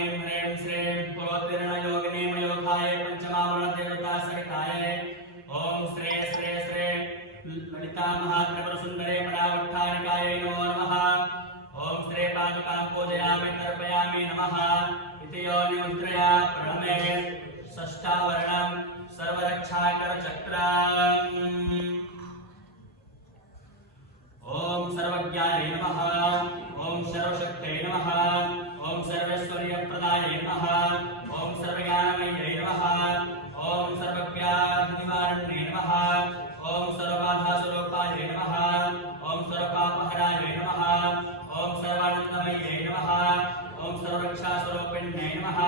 ऐं ह्रीं श्रीं गोत्रीर्णयोगिनी मयोगाय पंचमावरणदेवता सहिताय ओम श्रे श्रे श्रे ललिता महात्रिपुरसुन्दरे परावृत्तानिकाय नमो नमः ओम श्रे पादुकां पूजयामि तर्पयामि नमः इति यो निमुद्रया प्रणमे षष्ठावरणं सर्वरक्षाकरचक्रम् ओम सर्वज्ञाय नमः ओम सर्वशक्तये नमः ओम सर्वैश्वर्यप्रदाय नमः ओम सर्वज्ञानमये नमः ओम सर्वव्याधिनिवारणे नमः ओम सर्वबाधास्वरूपाय नमः ओम सर्वपापहराय नमः ओम सर्वानन्दमये नमः ओम सर्वरक्षास्वरूपिणे नमः